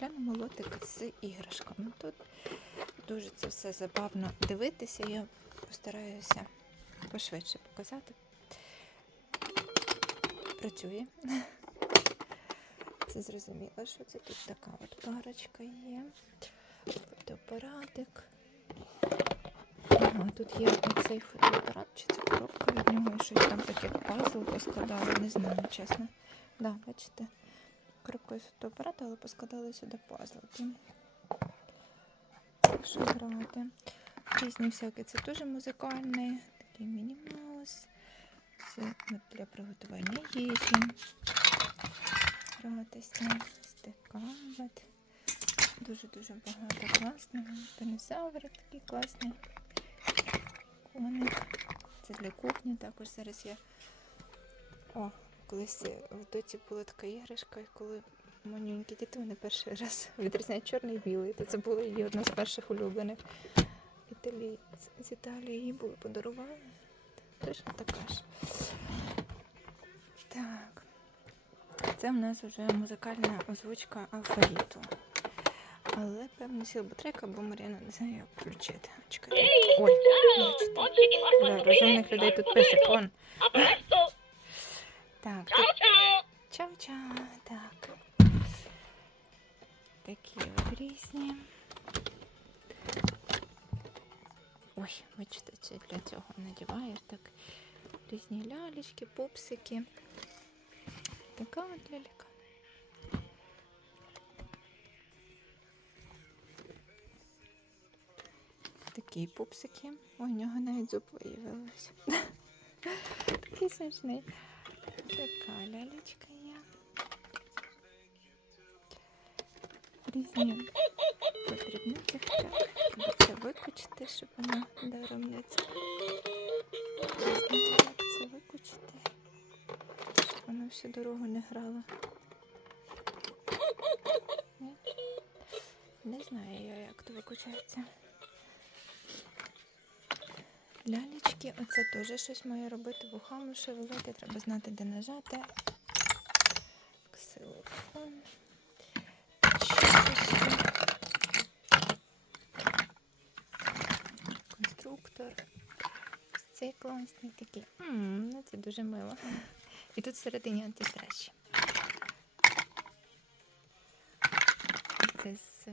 глянемо лотик з іграшками. Тут дуже це все забавно дивитися. Я постараюся пошвидше показати. Працює. Це зрозуміло, що це тут така от парочка є. Фотоапаратик. Ага, тут є оцей фотоапарат, чи це коробка від нього, щось там таке пазл поскладали, не знаю, чесно. Да, бачите, коробка із фотоапарату, але поскладали сюди пазлики. Що грати. Різні всякі, це дуже музикальний, такий міні-маус. Це для приготування їжі. Гратися, стикавати. Дуже-дуже багато класного. Динозаврик такий класний. Коник. Це для кухні. Також зараз я. О, колись в доці була така іграшка, і коли манюнькі діти вони перший раз відрізняють чорний і білий. То це була її одна з перших улюблених. Італій... З Італії її були подарували. Точно така ж. Так. Це в нас вже музикальна озвучка алфавіту. Але певно сіла батарейка, бо Мар'яна не знає, як включити. Чекайте. Ой, бачите. Для розумних людей тут пише он. Так, тут чао-чао. Так. Такі от різні. Ой, бачите, це для цього надіваєш так. Різні лялечки, пупсики. Така от лялька. Такі пупсики. Ой, у нього навіть зуб виявився. Такий смішний. Така лялечка є. Різні. Так, треба це викочити, щоб воно даром не це. Різні, Як це викочити, щоб воно всю дорогу не грало. Ні? Не знаю я, як то викочається. Лялечки, оце теж щось має робити, вухами шевелити, треба знати, де нажати. Ксилофон. Конструктор. Цей класний такий. М, ну це дуже мило. І тут всередині антистрес. Це з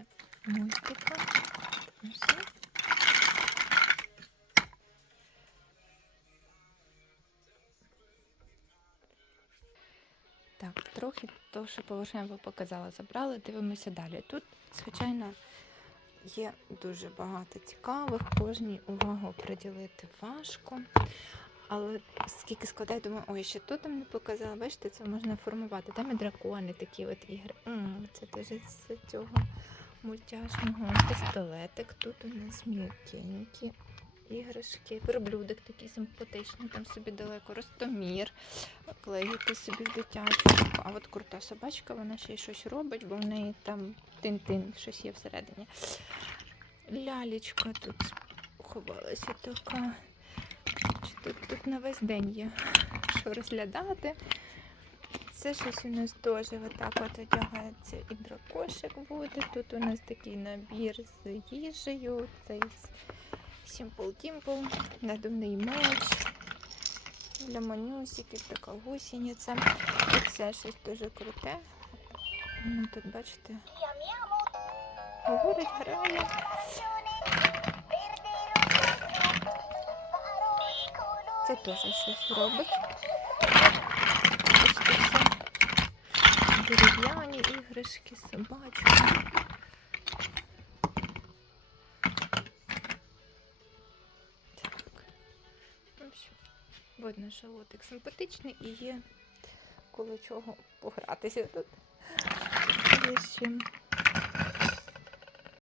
мультика. Трохи то, що поверхнево показала, забрали. Дивимося далі. Тут, звичайно, є дуже багато цікавих, кожній увагу приділити важко. Але скільки складає, думаю, ой, ще тут не показала. Бачите, це можна формувати. Там і дракони такі от ігри. М, це теж з цього мультяшного пістолетик. Тут у нас м'якенькі іграшки. Верблюдик такий симпатичний, там собі далеко ростомір. Клеїти собі в дитячу. А от крута собачка, вона ще й щось робить, бо в неї там тин-тин, щось є всередині. Лялечка тут ховалася така. Тут, тут на весь день є що розглядати. Це щось у нас теж отак от одягається і дракошик буде. Тут у нас такий набір з їжею, цей Simple Dimple, надувний меч. Для манюсиків така гусениця. І це щось дуже круте. Ну, тут, бачите, говорить, грає. Це теж щось робить. Дерев'яні іграшки, собачки. Видно, що лотик симпатичний і є коло чого погратися тут. Є з чим.